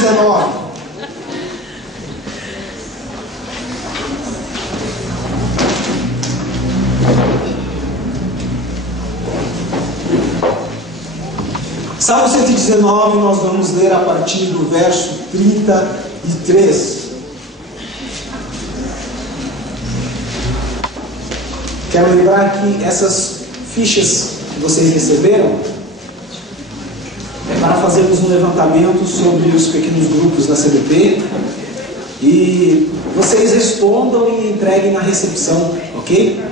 119. Salmo 119, nós vamos ler a partir do verso 33. Quero lembrar que essas fichas que vocês receberam é para fazermos um levantamento sobre os pequenos grupos da CBP e vocês respondam e entreguem na recepção, ok?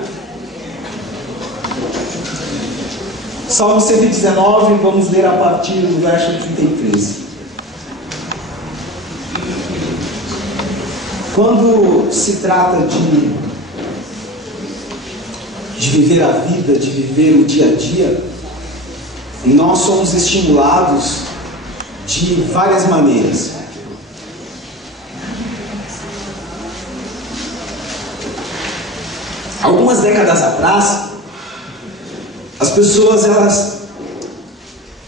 Salmo 119, vamos ler a partir do verso 33. Quando se trata de viver a vida, de viver o dia a dia, nós somos estimulados de várias maneiras. Algumas décadas atrás, as pessoas,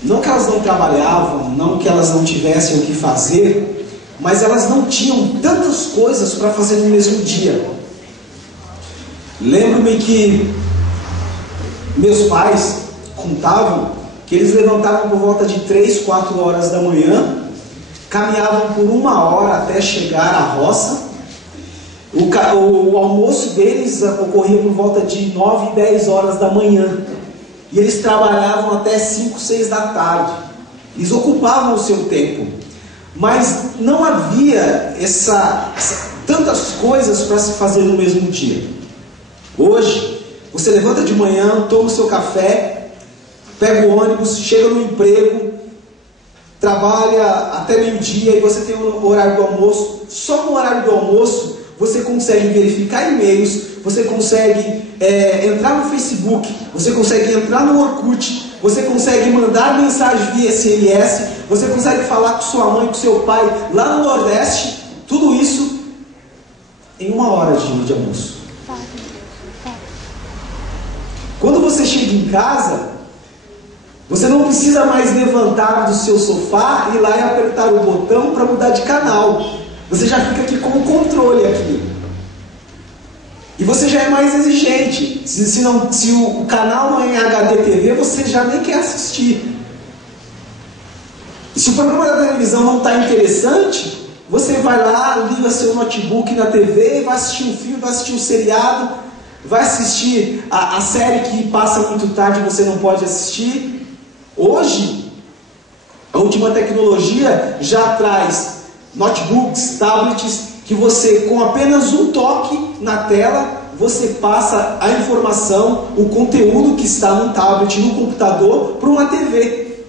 não que elas não trabalhavam, não que elas não tivessem o que fazer, mas elas não tinham tantas coisas para fazer no mesmo dia. Lembro-me que meus pais contavam que eles levantavam por volta de 3, 4 horas da manhã, caminhavam por 1 hora até chegar à roça. O almoço deles ocorria por volta de 9, 10 horas da manhã. E eles trabalhavam até 5, 6 da tarde. Eles ocupavam o seu tempo. Mas não havia tantas coisas para se fazer no mesmo dia. Hoje, você levanta de manhã, toma o seu café, pega o ônibus, chega no emprego, trabalha até meio-dia e você tem o horário do almoço. Só no horário do almoço você consegue verificar e-mails, você consegue entrar no Facebook, você consegue entrar no Orkut, você consegue mandar mensagem via SMS, você consegue falar com sua mãe, com seu pai lá no Nordeste, tudo isso em 1 hora de almoço. Quando você chega em casa, você não precisa mais levantar do seu sofá, ir lá e apertar o botão para mudar de canal. Você já fica aqui com o controle aqui. E você já é mais exigente. Se o canal não é em HD TV, você já nem quer assistir. E se o programa da televisão não está interessante, você vai lá, liga seu notebook na TV, vai assistir um filme, vai assistir um seriado, vai assistir a série que passa muito tarde e você não pode assistir. Hoje, a última tecnologia já traz notebooks, tablets, que você, com apenas um toque na tela, você passa a informação, o conteúdo que está no tablet, no computador, para uma TV.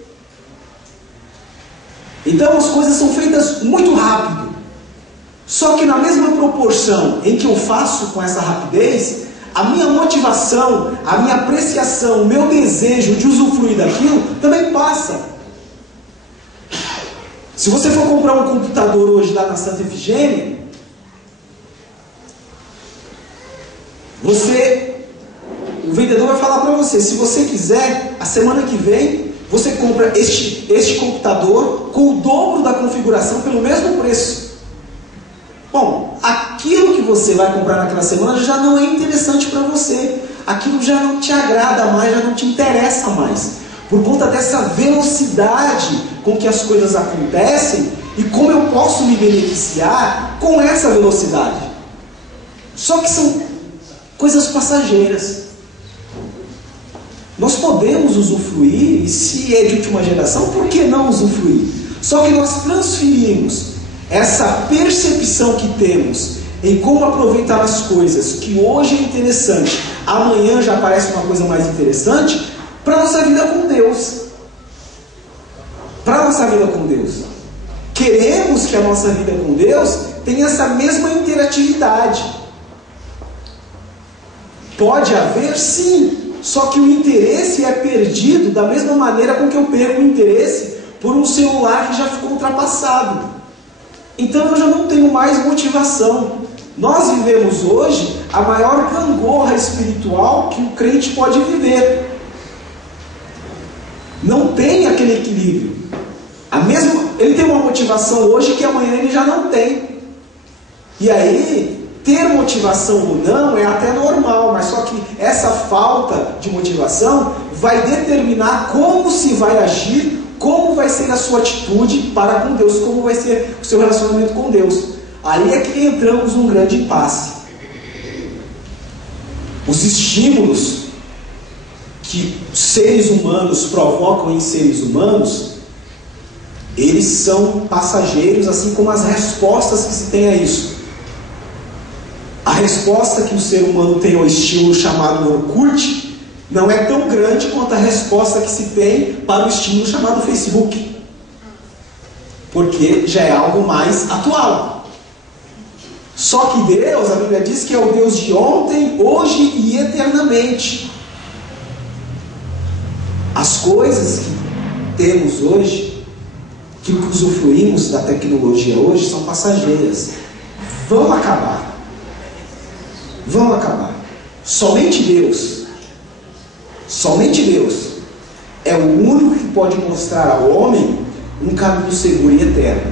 Então as coisas são feitas muito rápido. Só que na mesma proporção em que eu faço com essa rapidez, a minha motivação, a minha apreciação, o meu desejo de usufruir daquilo também passa. Se você for comprar um computador hoje lá na Santa Efigênia, o vendedor vai falar para você, se você quiser, a semana que vem, você compra este computador com o dobro da configuração pelo mesmo preço. Bom, aquilo que você vai comprar naquela semana já não é interessante para você. Aquilo já não te agrada mais, já não te interessa mais. Por conta dessa velocidade com que as coisas acontecem e como eu posso me beneficiar com essa velocidade. Só que são coisas passageiras. Nós podemos usufruir, e se é de última geração, por que não usufruir? Só que nós transferimos essa percepção que temos em como aproveitar as coisas, que hoje é interessante, amanhã já parece uma coisa mais interessante, para a nossa vida com Deus. Para a nossa vida com Deus. Queremos que a nossa vida com Deus tenha essa mesma interatividade. Pode haver, sim, só que o interesse é perdido da mesma maneira com que eu perco o interesse por um celular que já ficou ultrapassado. Então eu já não tenho mais motivação. Nós vivemos hoje a maior gangorra espiritual que o crente pode viver. Não tem aquele equilíbrio. Ele tem uma motivação hoje que amanhã ele já não tem. E aí, ter motivação ou não é até normal, mas só que essa falta de motivação vai determinar como se vai agir, como vai ser a sua atitude para com Deus, como vai ser o seu relacionamento com Deus. Aí é que entramos num grande impasse. Os estímulos que seres humanos provocam em seres humanos, eles são passageiros, assim como as respostas que se tem a isso. A resposta que o ser humano tem ao estímulo chamado Orkut não é tão grande quanto a resposta que se tem para o estímulo chamado Facebook, porque já é algo mais atual. Só que Deus, a Bíblia diz que é o Deus de ontem, hoje e eternamente. As coisas que temos hoje, que usufruímos da tecnologia hoje, são passageiras. Vão acabar. Vão acabar. Somente Deus é o único que pode mostrar ao homem um caminho seguro e eterno.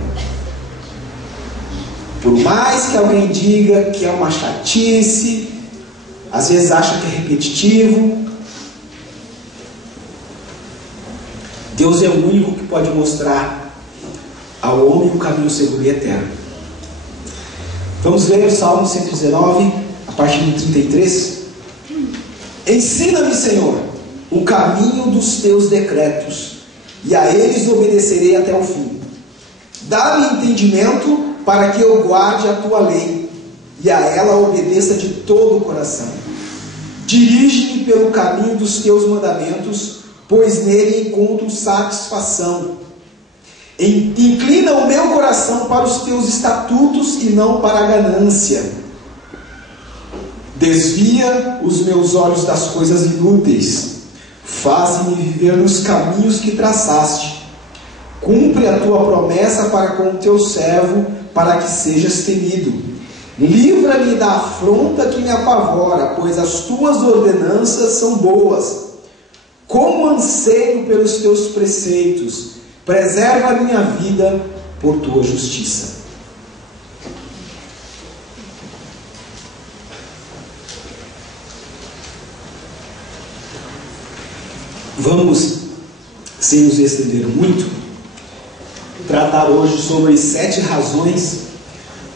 Por mais que alguém diga que é uma chatice, às vezes acha que é repetitivo, Deus é o único que pode mostrar ao homem um caminho seguro e eterno. Vamos ler o Salmo 119, a partir do 33. Ensina-me, Senhor, o caminho dos teus decretos, e a eles obedecerei até o fim. Dá-me entendimento para que eu guarde a tua lei, e a ela obedeça de todo o coração. Dirige-me pelo caminho dos teus mandamentos, pois nele encontro satisfação. Inclina o meu coração para os teus estatutos e não para a ganância. Desvia os meus olhos das coisas inúteis. Faze-me viver nos caminhos que traçaste. Cumpre a tua promessa para com o teu servo, para que sejas temido. Livra-me da afronta que me apavora, pois as tuas ordenanças são boas. Como anseio pelos teus preceitos, preserva a minha vida por tua justiça. Vamos, sem nos estender muito, tratar hoje sobre as 7 razões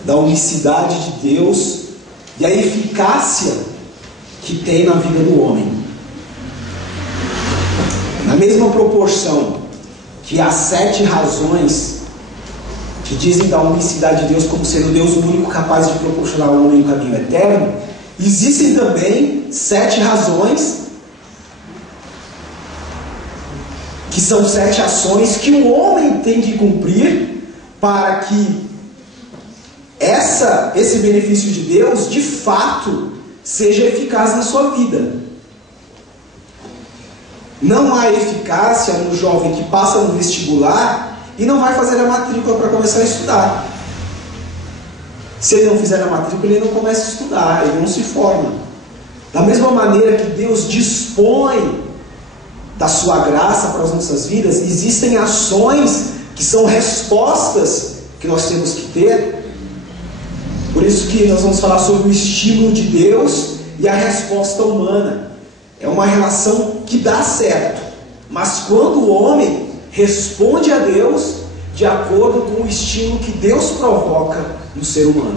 da unicidade de Deus e a eficácia que tem na vida do homem. Na mesma proporção que há 7 razões que dizem da unicidade de Deus como sendo o Deus único capaz de proporcionar ao homem um caminho eterno, existem também 7 razões que são 7 ações que o homem tem que cumprir para que esse benefício de Deus, de fato, seja eficaz na sua vida. Não há eficácia no jovem que passa no vestibular e não vai fazer a matrícula para começar a estudar. Se ele não fizer a matrícula, ele não começa a estudar, ele não se forma. Da mesma maneira que Deus dispõe da sua graça para as nossas vidas, existem ações que são respostas que nós temos que ter. Por isso que nós vamos falar sobre o estímulo de Deus e a resposta humana. É uma relação que dá certo, mas quando o homem responde a Deus de acordo com o estímulo que Deus provoca no ser humano.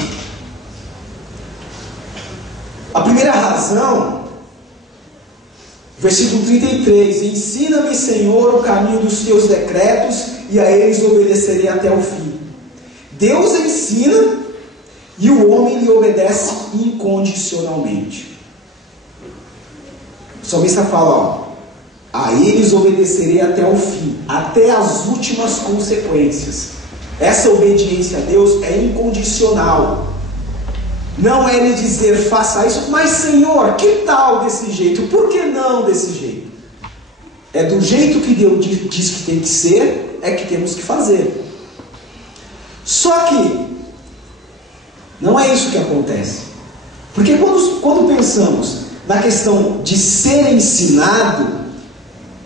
A primeira razão, versículo 33, ensina-me, Senhor, o caminho dos teus decretos, e a eles obedecerei até o fim. Deus ensina e o homem lhe obedece incondicionalmente. O salmista fala, a eles obedecerei até o fim, até as últimas consequências. Essa obediência a Deus é incondicional. Não é ele dizer, faça isso, mas Senhor, que tal desse jeito? Por que não desse jeito? É do jeito que Deus diz que tem que ser, é que temos que fazer. Só que não é isso que acontece. Porque quando pensamos na questão de ser ensinado,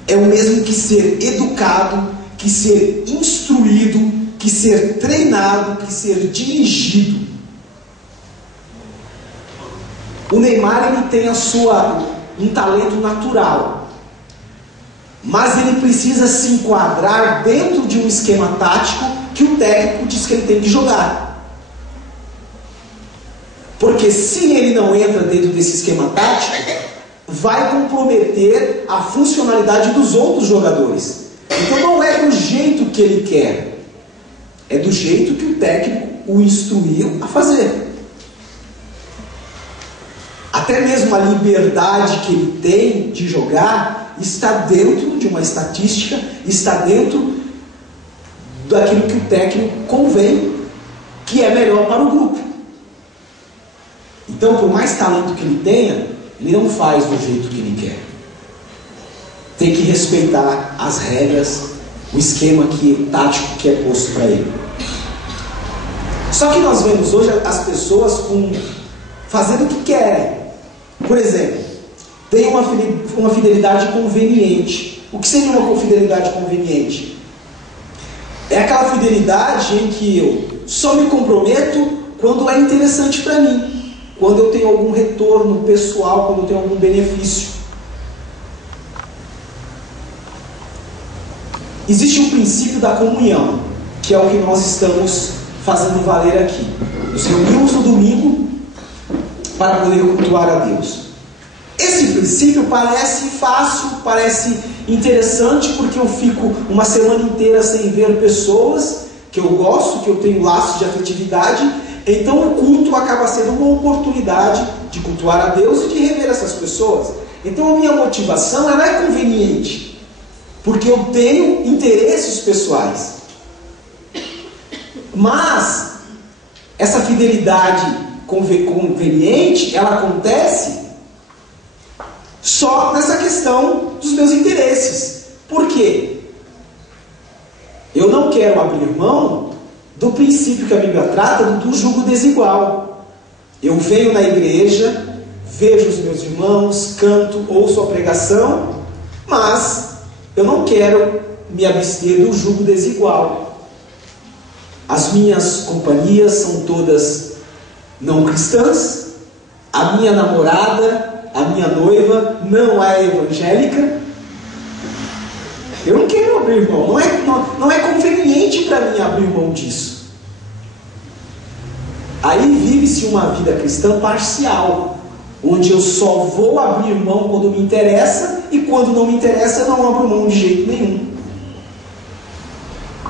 é o mesmo que ser educado, que ser instruído, que ser treinado, que ser dirigido. O Neymar, ele tem um talento natural, mas ele precisa se enquadrar dentro de um esquema tático que o técnico diz que ele tem que jogar. Porque se ele não entra dentro desse esquema tático, vai comprometer a funcionalidade dos outros jogadores. Então não é do jeito que ele quer, é do jeito que o técnico o instruiu a fazer. Até mesmo a liberdade que ele tem de jogar está dentro de uma estatística, está dentro daquilo que o técnico convém, que é melhor para o grupo. Então, por mais talento que ele tenha, ele não faz do jeito que ele quer. Tem que respeitar as regras, o esquema tático que é posto para ele. Só que nós vemos hoje as pessoas fazendo o que querem. Por exemplo, tem uma fidelidade conveniente. O que seria uma fidelidade conveniente? É aquela fidelidade em que eu só me comprometo quando é interessante para mim, quando eu tenho algum retorno pessoal, quando eu tenho algum benefício. Existe um princípio da comunhão, que é o que nós estamos fazendo valer aqui. Nos reunimos no domingo para poder cultuar a Deus. Esse princípio parece fácil, parece interessante, porque eu fico uma semana inteira sem ver pessoas que eu gosto, que eu tenho laços de afetividade. Então o culto acaba sendo uma oportunidade de cultuar a Deus e de rever essas pessoas. Então a minha motivação ela é conveniente, porque eu tenho interesses pessoais. Mas essa fidelidade conveniente, ela acontece só nessa questão dos meus interesses. Por quê? Eu não quero abrir mão do princípio que a Bíblia trata do jugo desigual. Eu venho na igreja, vejo os meus irmãos, canto, ouço a pregação, mas eu não quero me abster do jugo desigual. As minhas companhias são todas não cristãs, a minha namorada, a minha noiva não é evangélica. Eu não quero abrir mão, não é conveniente para mim abrir mão disso. Aí vive-se uma vida cristã parcial, onde eu só vou abrir mão quando me interessa, e quando não me interessa eu não abro mão de jeito nenhum.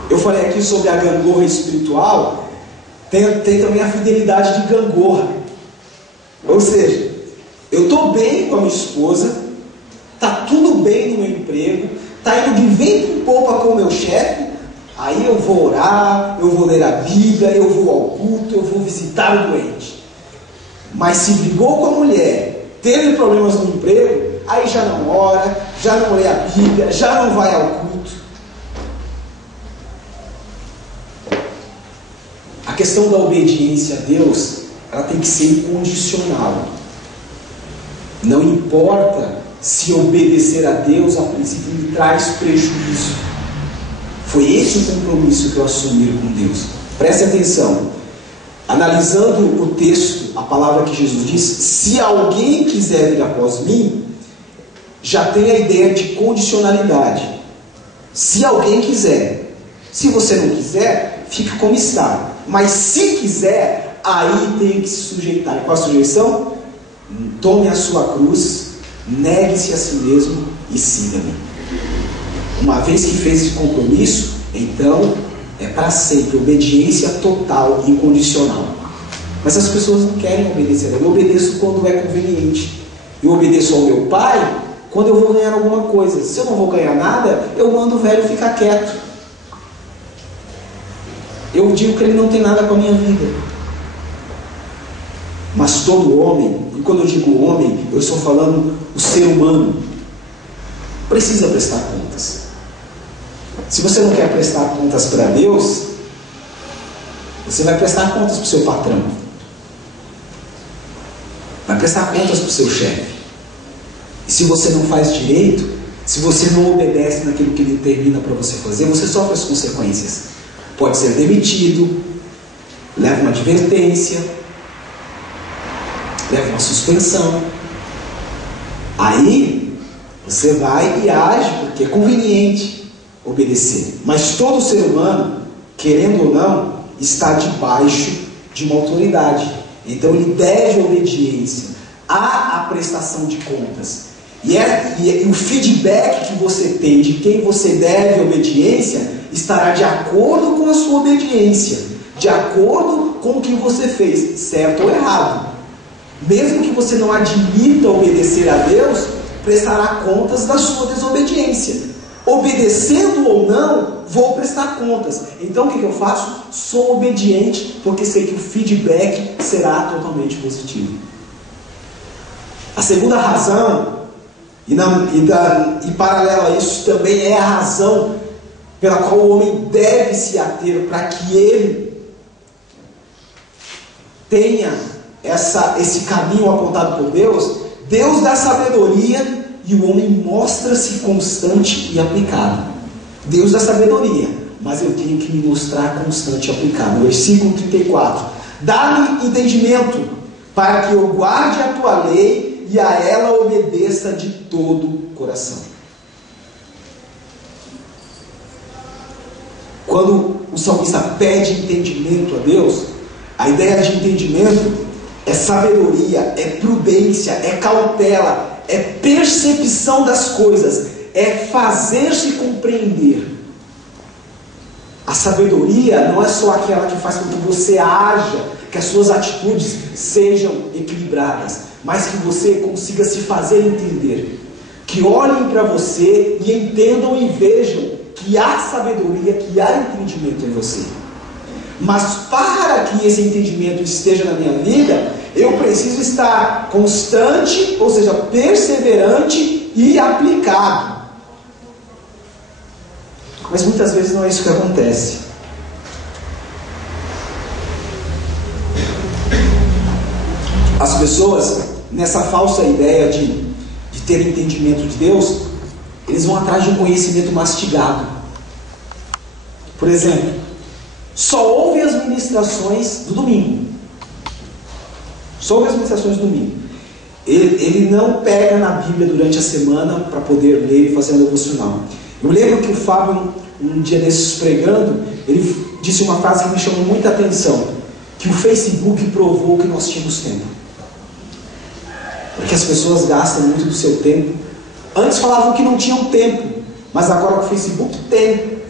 Eu falei aqui sobre a gangorra espiritual, tem também a fidelidade de gangorra. Ou seja, eu estou bem com a minha esposa, está tudo bem no meu emprego, está indo de vento em popa com o meu chefe, aí eu vou orar, eu vou ler a Bíblia, eu vou ao culto, eu vou visitar o doente. Mas se brigou com a mulher, teve problemas no emprego, aí já não ora, já não lê a Bíblia, já não vai ao culto. A questão da obediência a Deus, ela tem que ser incondicional. Não importa se obedecer a Deus a princípio me traz prejuízo. Foi esse o compromisso que eu assumi com Deus. Preste atenção. Analisando o texto, a palavra que Jesus diz, se alguém quiser vir após mim, já tem a ideia de condicionalidade. Se alguém quiser. Se você não quiser, fica como está. Mas se quiser, aí tem que se sujeitar. E qual a sujeição? Tome a sua cruz, negue-se a si mesmo e siga-me. Uma vez que fez esse compromisso, então é para sempre, obediência total e incondicional. Mas as pessoas não querem obedecer. Eu obedeço quando é conveniente. Eu obedeço ao meu pai quando eu vou ganhar alguma coisa. Se eu não vou ganhar nada, eu mando o velho ficar quieto. Eu digo que ele não tem nada com a minha vida. Mas todo homem, e quando eu digo homem, eu estou falando o ser humano, precisa prestar contas. Se você não quer prestar contas para Deus, você vai prestar contas para o seu patrão, vai prestar contas para o seu chefe. E se você não faz direito, se você não obedece naquilo que ele determina para você fazer, você sofre as consequências. pode ser demitido, leva uma advertência, leva uma suspensão. Aí você vai e age porque é conveniente obedecer. Mas todo ser humano, querendo ou não, está debaixo de uma autoridade. Então ele deve obediência à prestação de contas. E o feedback que você tem de quem você deve obediência estará de acordo com a sua obediência, de acordo com o que você fez, certo ou errado. Mesmo que você não admita obedecer a Deus, prestará contas da sua desobediência. Obedecendo ou não, vou prestar contas. Então o que eu faço? Sou obediente, porque sei que o feedback será totalmente positivo. A segunda razão, e paralelo a isso, também é a razão pela qual o homem deve se ater para que ele tenha esse caminho apontado por Deus. Deus dá sabedoria e o homem mostra-se constante e aplicado. Deus dá sabedoria, mas eu tenho que me mostrar constante e aplicado. Versículo 34: dá-me entendimento para que eu guarde a tua lei e a ela obedeça de todo o coração. Quando o salmista pede entendimento a Deus, a ideia de entendimento é sabedoria, é prudência, é cautela, é percepção das coisas, é fazer-se compreender. A sabedoria não é só aquela que faz com que você haja, que as suas atitudes sejam equilibradas, mas que você consiga se fazer entender, que olhem para você e entendam e vejam que há sabedoria, que há entendimento em você. Mas para que esse entendimento esteja na minha vida, eu preciso estar constante, ou seja, perseverante e aplicado. Mas muitas vezes não é isso que acontece. As pessoas, nessa falsa ideia de ter entendimento de Deus, eles vão atrás de um conhecimento mastigado. Por exemplo, só ouve as ministrações do domingo. Só ouve as ministrações do domingo. Ele não pega na Bíblia durante a semana para poder ler e fazer um devocional. Eu lembro que o Fábio, um dia desses pregando, ele disse uma frase que me chamou muita atenção: que o Facebook provou que nós tínhamos tempo. Porque as pessoas gastam muito do seu tempo. Antes falavam que não tinham tempo, mas agora o Facebook tem.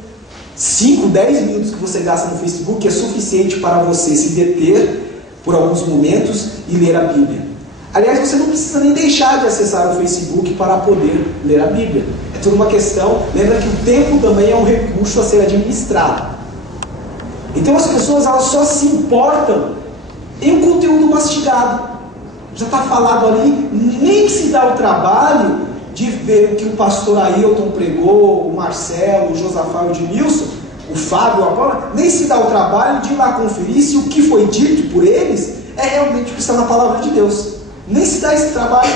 5, 10 minutos que você gasta no Facebook é suficiente para você se deter por alguns momentos e ler a Bíblia. Aliás, você não precisa nem deixar de acessar o Facebook para poder ler a Bíblia. É tudo uma questão. Lembra que o tempo também é um recurso a ser administrado. Então as pessoas, elas só se importam em um conteúdo mastigado. Já está falado ali, nem se dá o trabalho de ver o que o pastor Ailton pregou, o Marcelo, o Josafá, o Edmilson, o Fábio, a Paula, nem se dá o trabalho de ir lá conferir se o que foi dito por eles é realmente o que está na palavra de Deus. Nem se dá esse trabalho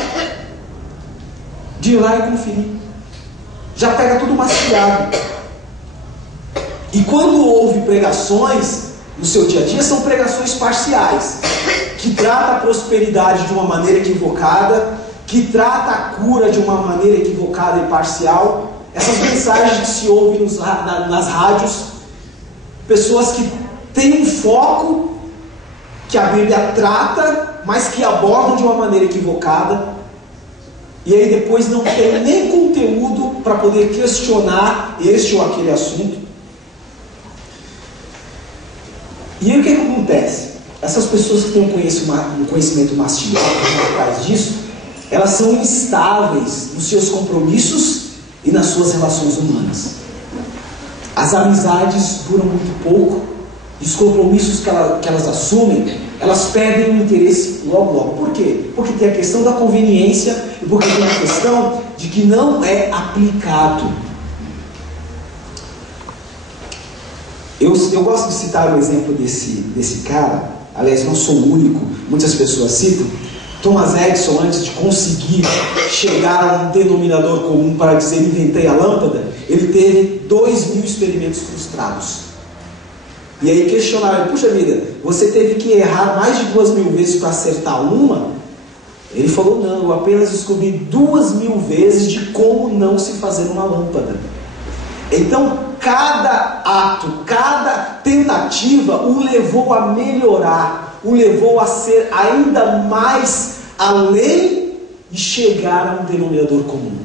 de ir lá e conferir. Já pega tudo mastigado. E quando houve pregações no seu dia a dia, são pregações parciais, que trata a prosperidade de uma maneira equivocada, que trata a cura de uma maneira equivocada e parcial. Essas mensagens que se ouvem nas rádios, pessoas que têm um foco que a Bíblia trata, mas que abordam de uma maneira equivocada, e aí depois não tem nem conteúdo para poder questionar este ou aquele assunto. E aí o que acontece? Essas pessoas que têm um conhecimento mastigado atrás disso, elas são instáveis nos seus compromissos e nas suas relações humanas. As amizades duram muito pouco, e os compromissos que elas assumem, elas perdem o interesse logo logo. Por quê? Porque tem a questão da conveniência e porque tem a questão de que não é aplicado. Eu gosto de citar o exemplo desse cara. Aliás, não sou o único, muitas pessoas citam. Thomas Edison, antes de conseguir chegar a um denominador comum para dizer inventei a lâmpada, ele teve 2.000 experimentos frustrados. E aí questionaram, puxa vida, você teve que errar mais de 2.000 vezes para acertar uma? Ele falou, não, eu apenas descobri 2.000 vezes de como não se fazer uma lâmpada. Então, cada ato, cada tentativa o levou a melhorar, o levou a ser ainda mais além e chegar a um denominador comum.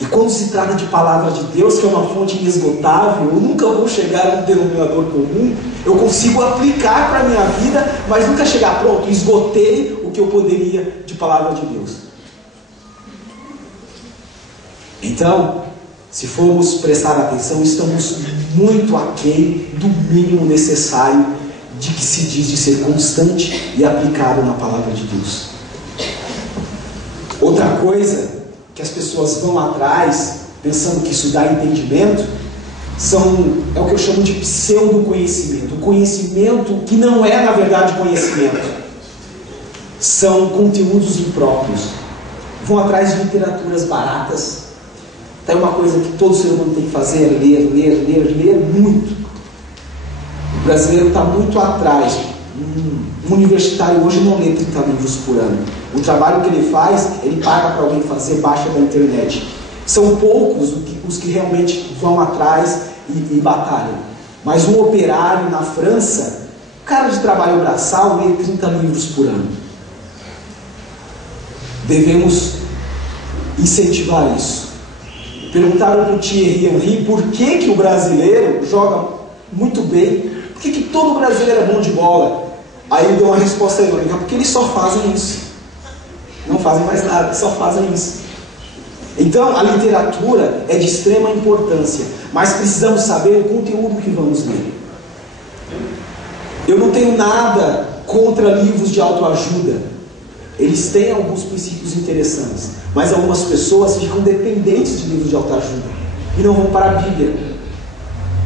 E quando se trata de palavra de Deus, que é uma fonte inesgotável, eu nunca vou chegar a um denominador comum. Eu consigo aplicar para a minha vida, mas nunca chegar, pronto, esgotei o que eu poderia de palavra de Deus. Então, se formos prestar atenção, estamos muito aquém do mínimo necessário de que se diz de ser constante e aplicado na palavra de Deus. Outra coisa que as pessoas vão atrás, pensando que isso dá entendimento, é o que eu chamo de pseudo-conhecimento. O conhecimento que não é, na verdade, conhecimento. São conteúdos impróprios. Vão atrás de literaturas baratas. Tem uma coisa que todo ser humano tem que fazer, é ler muito. O brasileiro está muito atrás. Um universitário hoje não lê 30 livros por ano. O trabalho que ele faz, ele paga para alguém fazer, baixa da internet. São poucos os que realmente vão atrás e batalham. Mas um operário na França, cara de trabalho braçal, lê 30 livros por ano. Devemos incentivar isso. Perguntaram para o Thierry Henry por que o brasileiro joga muito bem, por que todo brasileiro é bom de bola. Aí ele deu uma resposta irônica, porque eles só fazem isso. Não fazem mais nada, só fazem isso. Então, a literatura é de extrema importância, mas precisamos saber o conteúdo que vamos ler. Eu não tenho nada contra livros de autoajuda. Eles têm alguns princípios interessantes, mas algumas pessoas ficam dependentes de livros de autoajuda e não vão para a Bíblia.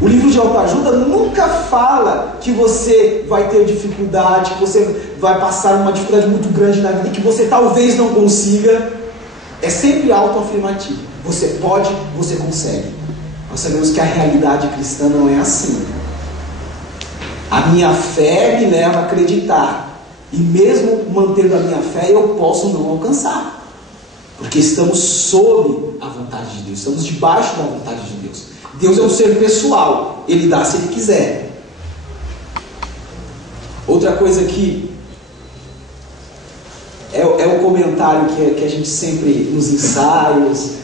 O livro de autoajuda nunca fala que você vai ter dificuldade, que você vai passar uma dificuldade muito grande na vida, que você talvez não consiga. É sempre autoafirmativo. Você pode, você consegue. Nós sabemos que a realidade cristã não é assim. A minha fé me leva a acreditar. E mesmo mantendo a minha fé, eu posso não alcançar. Porque estamos sob a vontade de Deus. Estamos debaixo da vontade de Deus. Deus é um ser pessoal. Ele dá se Ele quiser. Outra coisa que é o comentário que a gente sempre nos ensaios,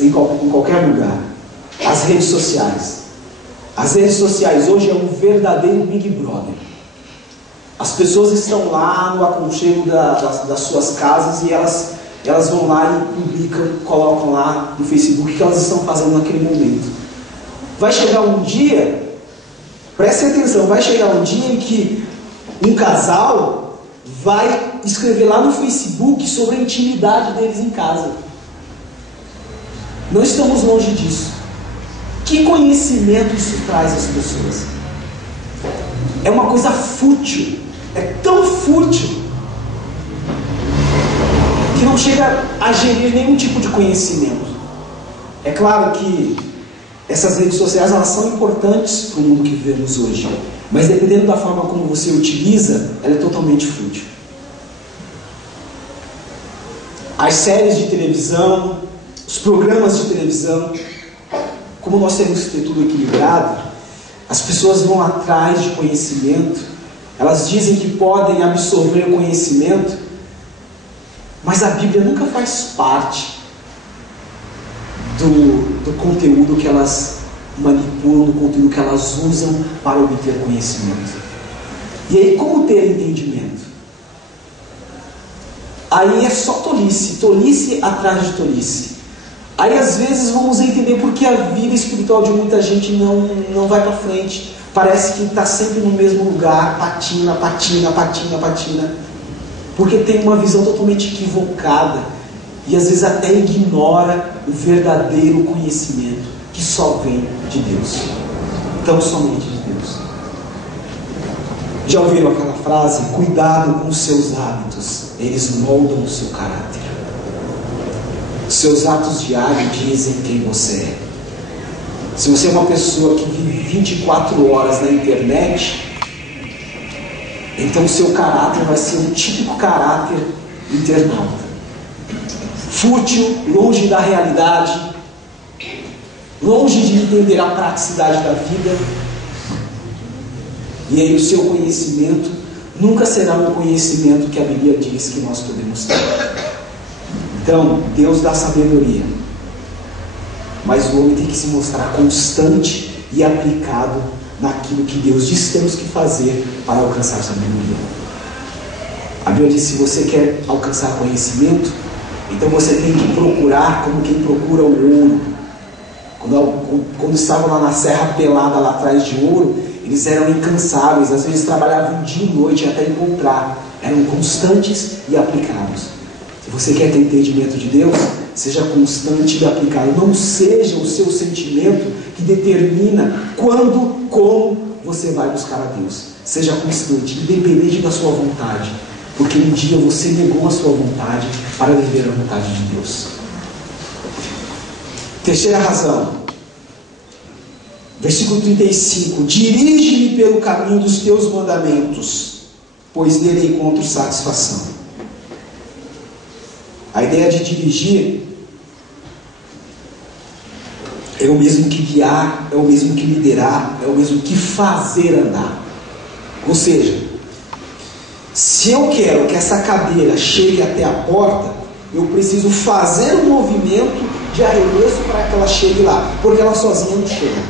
em qualquer lugar. As redes sociais. As redes sociais hoje é um verdadeiro Big Brother. As pessoas estão lá no aconchego das suas casas e elas vão lá e publicam, colocam lá no Facebook o que elas estão fazendo naquele momento. Vai chegar um dia, prestem atenção, vai chegar um dia em que um casal vai escrever lá no Facebook sobre a intimidade deles em casa. Não estamos longe disso. Que conhecimento isso traz às pessoas? É uma coisa fútil. É tão fútil que não chega a gerir nenhum tipo de conhecimento. É claro que essas redes sociais elas são importantes para o mundo que vivemos hoje, mas dependendo da forma como você utiliza, ela é totalmente fútil. As séries de televisão, os programas de televisão, como nós temos que ter tudo equilibrado, as pessoas vão atrás de conhecimento, elas dizem que podem absorver conhecimento, mas a Bíblia nunca faz parte do conteúdo que elas manipulam, do conteúdo que elas usam para obter conhecimento. E aí, como ter entendimento? Aí é só tolice, tolice atrás de tolice. Aí às vezes vamos entender porque a vida espiritual de muita gente não vai para frente. Parece que está sempre no mesmo lugar, patina. Porque tem uma visão totalmente equivocada. E às vezes até ignora o verdadeiro conhecimento que só vem de Deus. Tão somente de Deus. Já ouviram aquela frase? Cuidado com os seus hábitos, eles moldam o seu caráter. Seus atos diários dizem quem você é. Se você é uma pessoa que vive 24 horas na internet, então o seu caráter vai ser um típico caráter internauta. Fútil, longe da realidade, longe de entender a praticidade da vida. E aí o seu conhecimento nunca será um conhecimento que a Bíblia diz que nós podemos ter. Então, Deus dá sabedoria, mas o homem tem que se mostrar constante e aplicado naquilo que Deus diz que temos que fazer para alcançar sabedoria. A Bíblia diz: se você quer alcançar conhecimento, então você tem que procurar como quem procura o ouro. Quando estavam lá na serra pelada lá atrás de ouro, eles eram incansáveis, às vezes trabalhavam dia e noite até encontrar, eram constantes e aplicados. Se você quer ter entendimento de Deus, seja constante e aplicado. Não seja o seu sentimento que determina quando, como você vai buscar a Deus. Seja constante, independente da sua vontade, porque um dia você negou a sua vontade para viver a vontade de Deus. Terceira razão, versículo 35: dirige-me pelo caminho dos teus mandamentos, pois nele encontro satisfação. A ideia de dirigir é o mesmo que guiar, é o mesmo que liderar, é o mesmo que fazer andar. Ou seja, se eu quero que essa cadeira chegue até a porta, eu preciso fazer um movimento de arremesso para que ela chegue lá, porque ela sozinha não chega.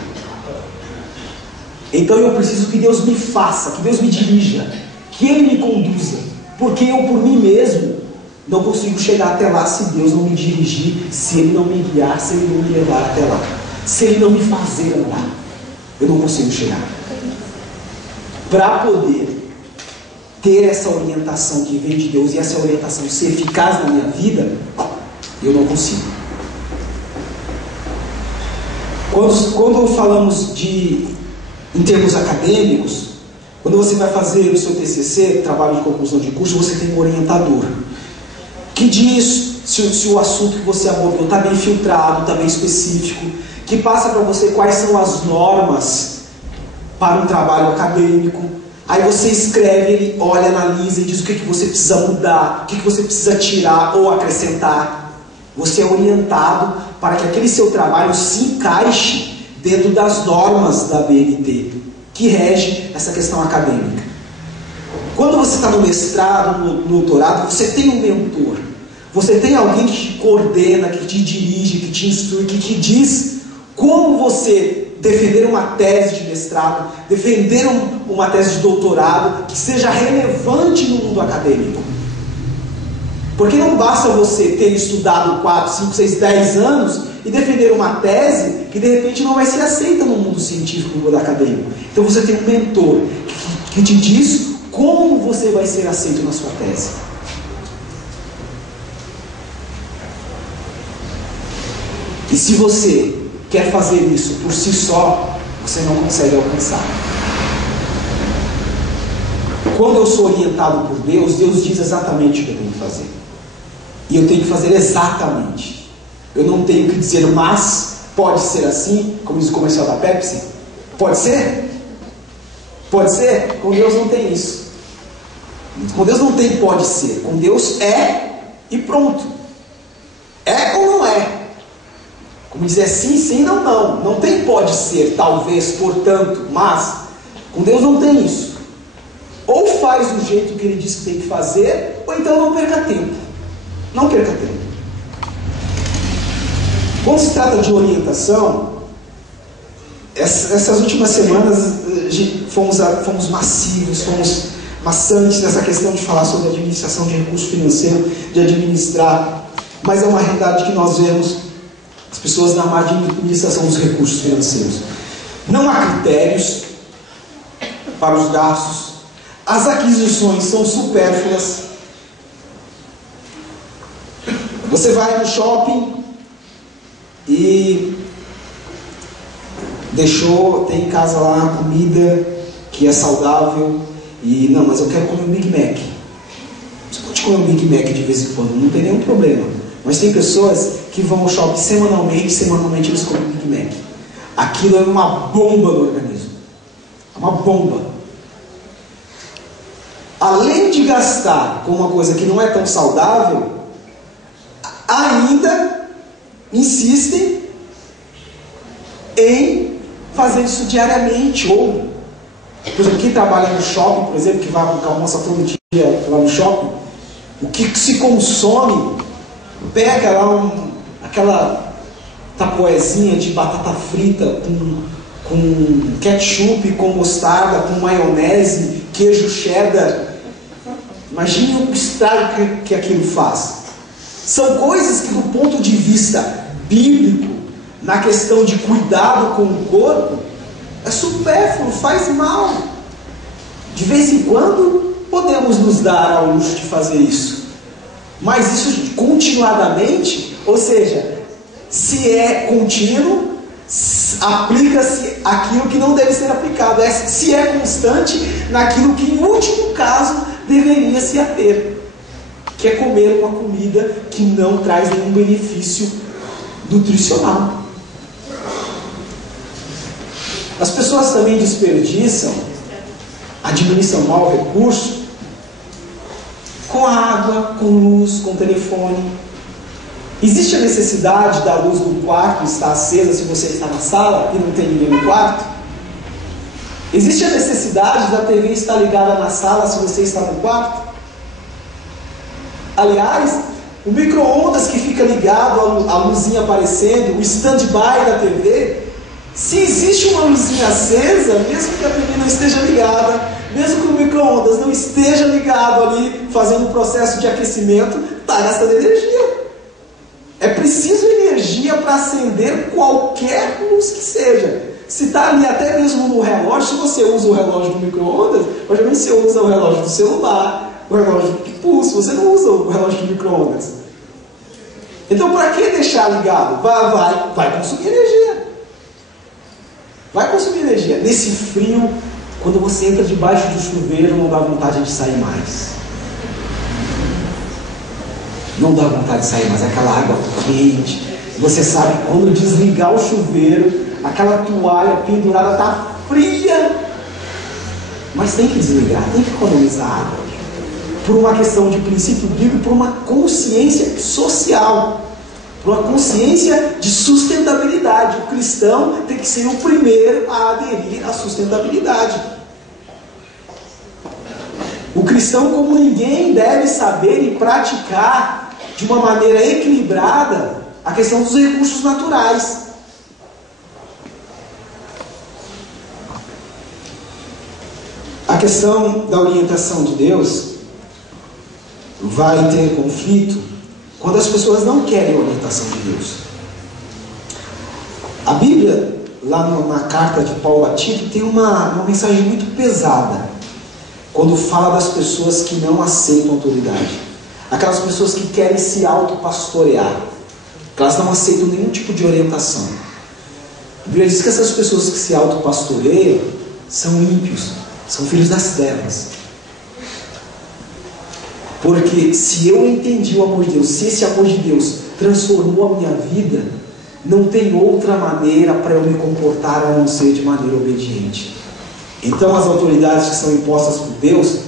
Então eu preciso que Deus me faça, que Deus me dirija, que Ele me conduza, porque eu por mim mesmo não consigo chegar até lá se Deus não me dirigir, se Ele não me guiar, se Ele não me levar até lá, se Ele não me fazer andar, eu não consigo chegar. Para poder ter essa orientação que vem de Deus e essa orientação ser eficaz na minha vida, eu não consigo. Quando falamos em termos acadêmicos, quando você vai fazer o seu TCC, trabalho de conclusão de curso, você tem um orientador que diz se o assunto que você abordou está bem filtrado, está bem específico, que passa para você quais são as normas para um trabalho acadêmico. Aí você escreve, ele olha, analisa e diz o que você precisa mudar, o que você precisa tirar ou acrescentar. Você é orientado para que aquele seu trabalho se encaixe dentro das normas da BNT, que rege essa questão acadêmica. Quando você está no mestrado, no doutorado, você tem um mentor. Você tem alguém que te coordena, que te dirige, que te instrui, que te diz como você defender uma tese de mestrado, defender uma tese de doutorado que seja relevante no mundo acadêmico. Porque não basta você ter estudado 4, 5, 6, 10 anos e defender uma tese que de repente não vai ser aceita no mundo científico, no mundo acadêmico. Então você tem um mentor que te diz como você vai ser aceito na sua tese. E se você quer fazer isso por si só, você não consegue alcançar. Quando eu sou orientado por Deus, Deus diz exatamente o que eu tenho que fazer. E eu tenho que fazer exatamente. Eu não tenho que dizer, mas pode ser assim, como diz o comercial da Pepsi. Pode ser? Pode ser? Com Deus não tem isso. Com Deus não tem pode ser. Com Deus é e pronto. É ou não é? Como dizer sim, sim, não, não. Não tem pode ser, talvez, portanto, mas. Com Deus não tem isso. Ou faz do jeito que Ele diz que tem que fazer, ou então não perca tempo. Não perca tempo. Quando se trata de orientação, essas últimas semanas fomos massivos, fomos maçantes nessa questão de falar sobre administração de recurso financeiro, de administrar. Mas é uma realidade que nós vemos as pessoas na má administração dos recursos financeiros. Não há critérios para os gastos, as aquisições são supérfluas. Você vai no shopping e tem em casa lá uma comida que é saudável e não, mas eu quero comer um Big Mac. Você pode comer um Big Mac de vez em quando, não tem nenhum problema. Mas tem pessoas que vão ao shopping semanalmente eles comem Big Mac. aquilo é uma bomba no organismo. É uma bomba. Além de gastar com uma coisa que não é tão saudável, ainda insistem em fazer isso diariamente. Ou, por exemplo, quem trabalha no shopping, por exemplo, que vai almoçar todo dia lá no shopping, o que se consome, pega lá aquela tapoezinha de batata frita com ketchup, com mostarda, com maionese, queijo cheddar. Imagine o estrago que aquilo faz. São coisas que, do ponto de vista bíblico, na questão de cuidado com o corpo, é supérfluo, faz mal. De vez em quando podemos nos dar ao luxo de fazer isso, mas isso continuadamente, ou seja, se é contínuo, aplica-se aquilo que não deve ser aplicado. Se é constante, naquilo que em último caso deveria se ater, que é comer uma comida que não traz nenhum benefício nutricional. As pessoas também desperdiçam, administram mal o recurso com água, com luz, com telefone. Existe a necessidade da luz do quarto estar acesa se você está na sala e não tem ninguém no quarto? Existe a necessidade da TV estar ligada na sala se você está no quarto? Aliás, o micro-ondas que fica ligado, a luzinha aparecendo, o stand-by da TV, se existe uma luzinha acesa, mesmo que a TV não esteja ligada, mesmo que o micro-ondas não esteja ligado ali, fazendo o processo de aquecimento, está gastando energia. É preciso energia para acender qualquer luz que seja. Se está ali até mesmo no relógio, se você usa o relógio do micro-ondas, obviamente você usa o relógio do celular, o relógio de pulso, você não usa o relógio de micro-ondas. Então, para que deixar ligado? Vai consumir energia. Vai consumir energia. Nesse frio, quando você entra debaixo do chuveiro, não dá vontade de sair mais. Não dá vontade de sair mais. Aquela água quente. Você sabe que quando desligar o chuveiro, aquela toalha pendurada está fria. Mas tem que desligar, tem que economizar água. Por uma questão de princípio bíblico, por uma consciência social. Por uma consciência de sustentabilidade. O cristão tem que ser o primeiro a aderir à sustentabilidade. O cristão, como ninguém, deve saber e praticar de uma maneira equilibrada a questão dos recursos naturais. A questão da orientação de Deus vai ter conflito quando as pessoas não querem a orientação de Deus. A Bíblia, lá na carta de Paulo a Tito, tem uma mensagem muito pesada quando fala das pessoas que não aceitam autoridade. Aquelas pessoas que querem se autopastorear, que elas não aceitam nenhum tipo de orientação. A Bíblia diz que essas pessoas que se autopastoreiam são ímpios, são filhos das trevas. Porque se eu entendi o amor de Deus, se esse amor de Deus transformou a minha vida, não tem outra maneira para eu me comportar a não ser de maneira obediente. Então as autoridades que são impostas por Deus,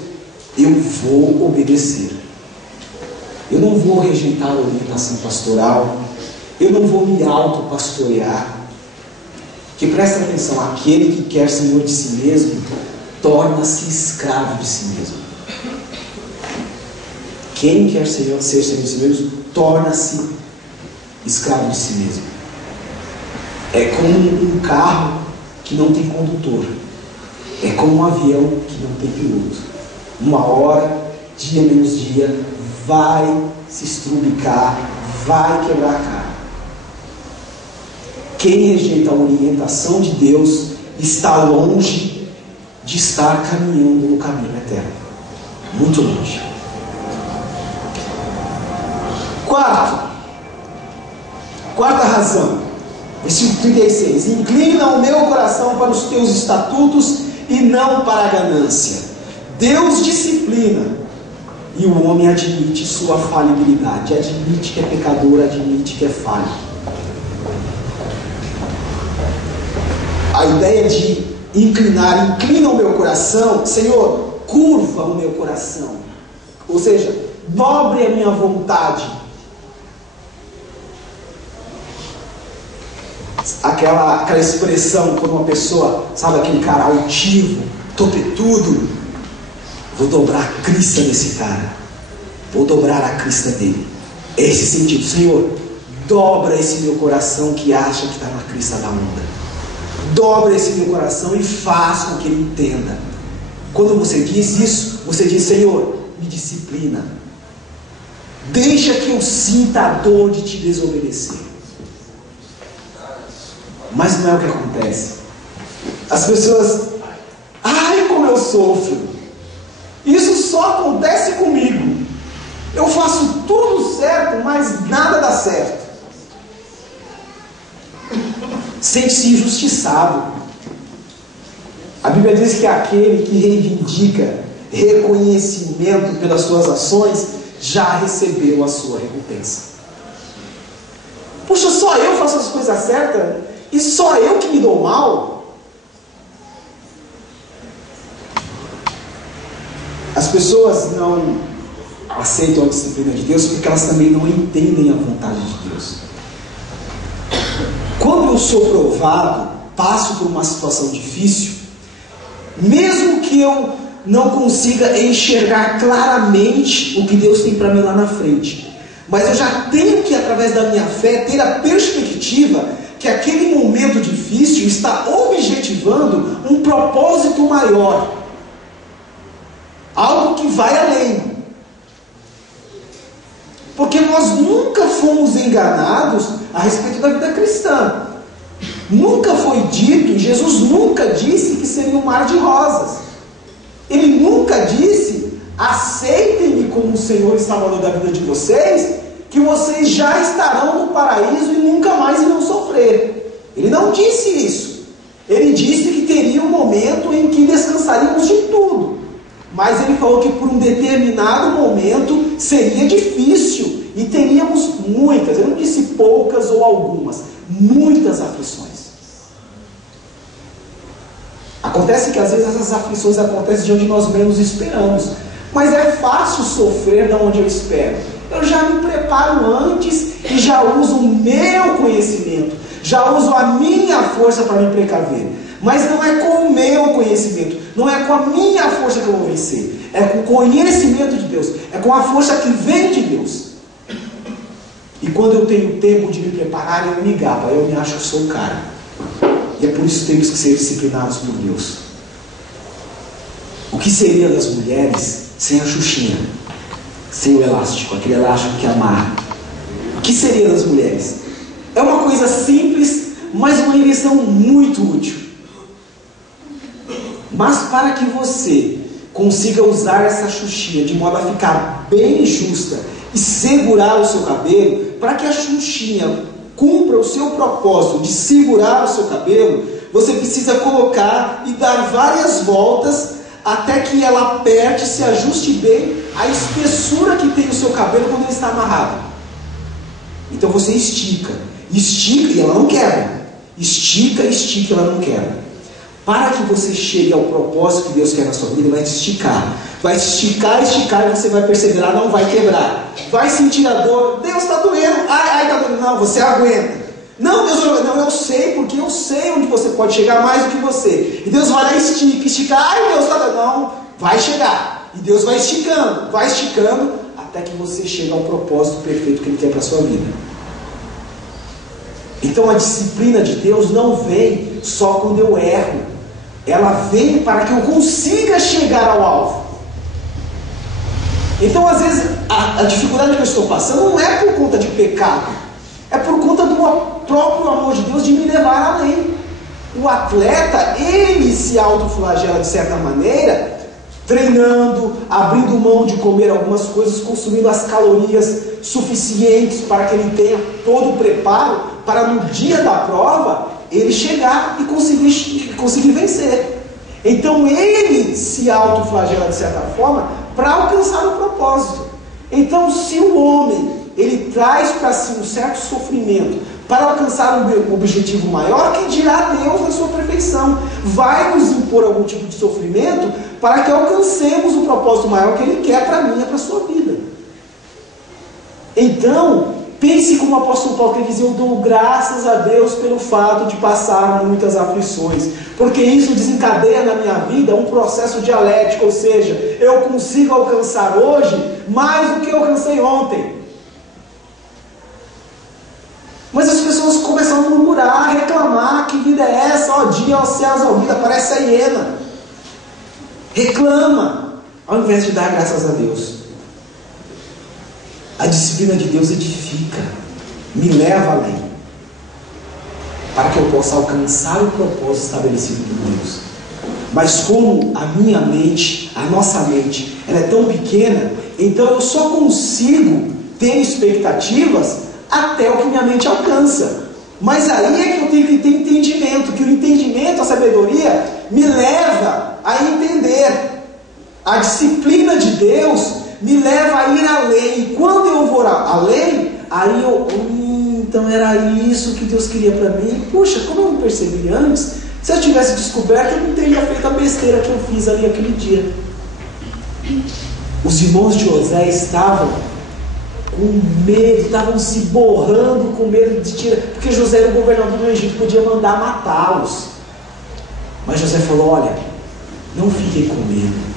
eu vou obedecer. Eu não vou rejeitar a orientação pastoral, eu não vou me autopastorear. Que presta atenção, aquele que quer senhor de si mesmo, torna-se escravo de si mesmo. Quem quer ser senhor de si mesmo, torna-se escravo de si mesmo. É como um carro que não tem condutor. É como um avião que não tem piloto. Uma hora, dia menos dia, vai se estrubicar, vai quebrar a cara. Quem rejeita a orientação de Deus está longe de estar caminhando no caminho eterno. Muito longe. Quarta razão, versículo 36. Inclina o meu coração para os teus estatutos e não para a ganância. Deus disciplina e o homem admite sua falibilidade, admite que é pecador, admite que é falho. a ideia de inclina o meu coração, Senhor, curva o meu coração, ou seja, dobre a minha vontade. Aquela expressão, quando uma pessoa, sabe, aquele cara altivo, topetudo, vou dobrar a crista desse cara, vou dobrar a crista dele. É esse sentido. Senhor, dobra esse meu coração que acha que está na crista da onda. Dobra esse meu coração e faça com que ele entenda. Quando você diz isso, você diz: Senhor, me disciplina, deixa que eu sinta a dor de te desobedecer. Mas não é o que acontece. As pessoas, ai, como eu sofro, isso só acontece comigo, eu faço tudo certo, mas nada dá certo. Sente-se injustiçado. A Bíblia diz que aquele que reivindica reconhecimento pelas suas ações já recebeu a sua recompensa. Poxa, só eu faço as coisas certas e só eu que me dou mal? As pessoas não aceitam a disciplina de Deus porque elas também não entendem a vontade de Deus. Quando eu sou provado, passo por uma situação difícil, mesmo que eu não consiga enxergar claramente o que Deus tem para mim lá na frente, mas eu já tenho que, através da minha fé, ter a perspectiva que aquele momento difícil está objetivando um propósito maior, algo que vai além. Porque nós nunca fomos enganados a respeito da vida cristã. Nunca foi dito, Jesus nunca disse que seria um mar de rosas. Ele nunca disse: aceitem-me como o Senhor e Salvador da vida de vocês, que vocês já estarão no paraíso e nunca mais irão sofrer. Ele não disse isso. Ele disse que teria um momento em que descansaríamos de tudo. Mas ele falou que por um determinado momento seria difícil e teríamos muitas, ele não disse poucas ou algumas, muitas aflições. Acontece que às vezes essas aflições acontecem de onde nós menos esperamos, mas é fácil sofrer de onde eu espero. Eu já me preparo antes e já uso o meu conhecimento, já uso a minha força para me precaver. Mas não é com o meu conhecimento, não é com a minha força que eu vou vencer, é com o conhecimento de Deus, é com a força que vem de Deus. E quando eu tenho tempo de me preparar, eu me gabo, eu me acho que sou o cara. E é por isso que temos que ser disciplinados por Deus. O que seria das mulheres sem a xuxinha, sem o elástico, aquele elástico que amarra? O que seria das mulheres? É uma coisa simples, mas uma invenção muito útil. Mas para que você consiga usar essa xuxinha de modo a ficar bem justa e segurar o seu cabelo, para que a xuxinha cumpra o seu propósito de segurar o seu cabelo, você precisa colocar e dar várias voltas até que ela aperte e se ajuste bem à espessura que tem o seu cabelo quando ele está amarrado. Então você estica e ela não quebra. Estica e ela não quebra. Para que você chegue ao propósito que Deus quer na sua vida, vai te esticar. Vai esticar e você vai perseverar, não vai quebrar. Vai sentir a dor. Deus está doendo. Ai, está doendo. Não, você aguenta. Não, Deus não, eu sei, porque eu sei onde você pode chegar mais do que você. E Deus vai lá e estica. Ai, Deus está doendo. Não, vai chegar. E Deus vai esticando, até que você chegue ao propósito perfeito que Ele quer para a sua vida. Então a disciplina de Deus não vem só quando eu erro. Ela vem para que eu consiga chegar ao alvo. Então às vezes a dificuldade que eu estou passando não é por conta de pecado, é por conta do próprio amor de Deus de me levar além. O atleta, ele se autoflagela de certa maneira, treinando, abrindo mão de comer algumas coisas, consumindo as calorias suficientes para que ele tenha todo o preparo para no dia da prova ele chegar e conseguir vencer. Então ele se autoflagela de certa forma para alcançar o propósito. Então se o homem ele traz para si um certo sofrimento para alcançar um objetivo maior, que dirá Deus na sua perfeição. Vai nos impor algum tipo de sofrimento para que alcancemos o propósito maior que Ele quer para mim e para a sua vida. Então, pense como o apóstolo Paulo, que dizia: eu dou graças a Deus pelo fato de passar muitas aflições, porque isso desencadeia na minha vida um processo dialético, ou seja, eu consigo alcançar hoje mais do que eu alcancei ontem. Mas as pessoas começam a murmurar, a reclamar: que vida é essa? Ó dia, ó céus, ó vida, parece a hiena. Reclama, ao invés de dar graças a Deus. A disciplina de Deus edifica, me leva além, para que eu possa alcançar o propósito estabelecido por Deus. Mas como a minha mente, a nossa mente, ela é tão pequena, então eu só consigo ter expectativas até o que minha mente alcança. Mas aí é que eu tenho que ter entendimento, que o entendimento, a sabedoria, me leva a entender. A disciplina de Deus me leva a ir além. E quando eu vou além, aí então era isso que Deus queria para mim. Puxa, como eu não percebi antes? Se eu tivesse descoberto, eu não teria feito a besteira que eu fiz ali aquele dia. Os irmãos de José estavam com medo, estavam se borrando com medo de tirar, porque José era o governador do Egito, podia mandar matá-los. Mas José falou: olha, não fiquem com medo.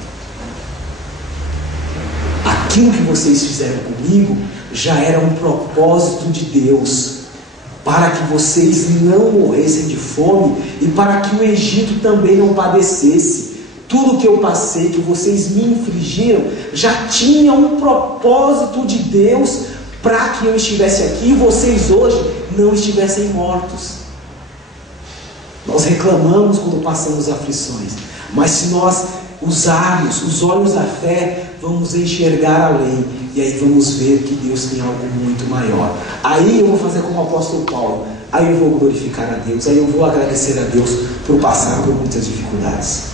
Aquilo que vocês fizeram comigo já era um propósito de Deus, para que vocês não morressem de fome e para que o Egito também não padecesse. Tudo que eu passei, que vocês me infligiram, já tinha um propósito de Deus para que eu estivesse aqui e vocês hoje não estivessem mortos. Nós reclamamos quando passamos aflições, mas se nós usarmos os olhos da fé, vamos enxergar além, e aí vamos ver que Deus tem algo muito maior. Aí eu vou fazer como o apóstolo Paulo, aí eu vou glorificar a Deus, aí eu vou agradecer a Deus por passar por muitas dificuldades.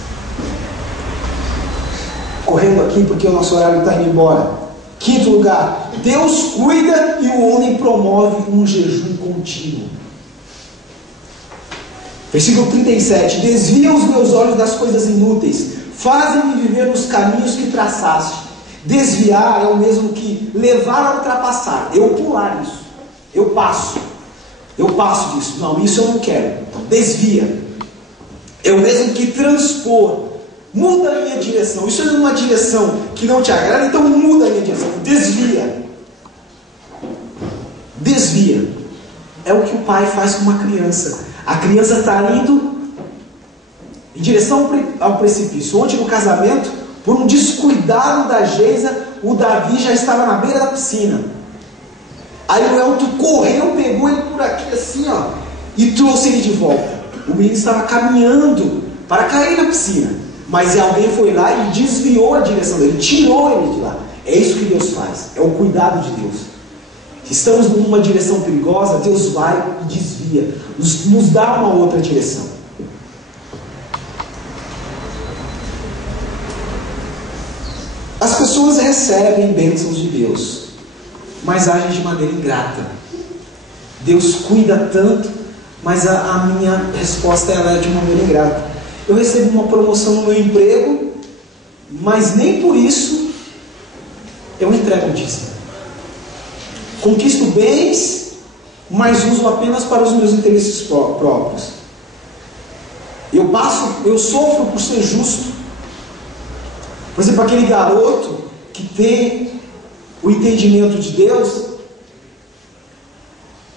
Correndo aqui porque o nosso horário está indo embora. Quinto lugar, Deus cuida e o homem promove um jejum contínuo. Versículo 37, desvia os meus olhos das coisas inúteis, fazem-me viver nos caminhos que traçaste. Desviar é o mesmo que levar a ultrapassar, eu pular isso, eu passo disso, não, isso eu não quero, então desvia. É o mesmo que transpor, muda a minha direção, isso é uma direção que não te agrada, então muda a minha direção, desvia. É o que o pai faz com uma criança. A criança está indo em direção ao precipício. Ontem no casamento, por um descuidado da Geisa, o Davi já estava na beira da piscina. Aí o Elton correu, pegou ele por aqui assim, ó, e trouxe ele de volta. O menino estava caminhando para cair na piscina, mas alguém foi lá e desviou a direção dele, tirou ele de lá. É isso que Deus faz, é o cuidado de Deus. Se estamos numa direção perigosa, Deus vai e desvia, nos dá uma outra direção. As pessoas recebem bênçãos de Deus, mas agem de maneira ingrata. Deus cuida tanto, mas a minha resposta ela é de maneira ingrata. Eu recebo uma promoção no meu emprego, mas nem por isso eu entrego o dízimo. Conquisto bens, mas uso apenas para os meus interesses próprios. Eu sofro por ser justo. Por exemplo, aquele garoto que tem o entendimento de Deus,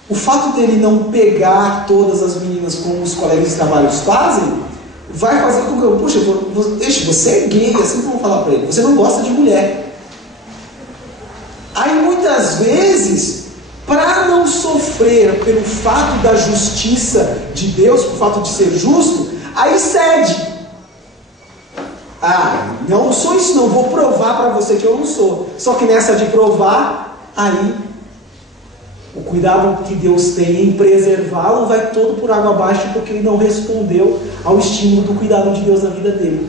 o fato dele não pegar todas as meninas como os colegas de trabalho fazem, vai fazer com que eu, puxa, você é gay, assim como falar para ele, você não gosta de mulher. Aí muitas vezes, para não sofrer pelo fato da justiça de Deus, pelo fato de ser justo, aí cede. Ah, não sou isso não, vou provar para você que eu não sou. Só que nessa de provar, aí o cuidado que Deus tem em preservá-lo vai todo por água abaixo, porque ele não respondeu ao estímulo do cuidado de Deus na vida dele.